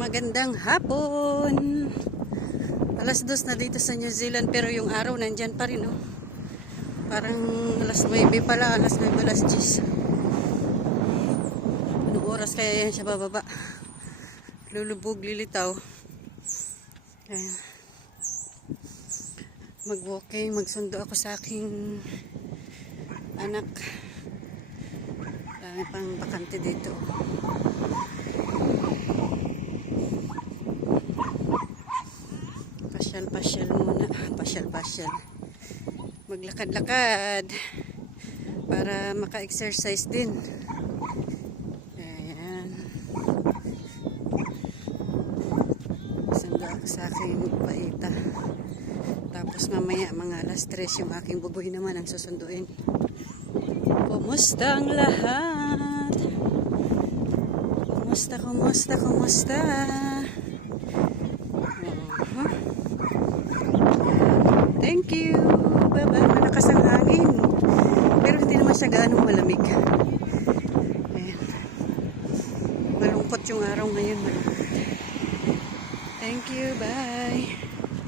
Magandang hapon. Alas 2 na dito sa New Zealand pero yung araw nandyan pa rin, oh. Parang alas 9 pala, alas 9, alas 10. Anong oras kaya yan siya bababa? Lulubog, lilitaw. Ayan. Mag-walking, magsundo ako sa aking anak. Dami pang bakante dito. Pasyal muna. Pasyal. Maglakad-lakad para maka-exercise din. Ayan. Sundo ako sa aking paita. Tapos mamaya mga alas 3 yung aking buboy naman ang susunduin. Kumusta ang lahat? Kumusta? Thank you. Bye-bye. Malakas ang hangin. Pero hindi naman siya gaanong malamig. Ayan. Malungkot yung araw ngayon. Malungkot. Thank you. Bye.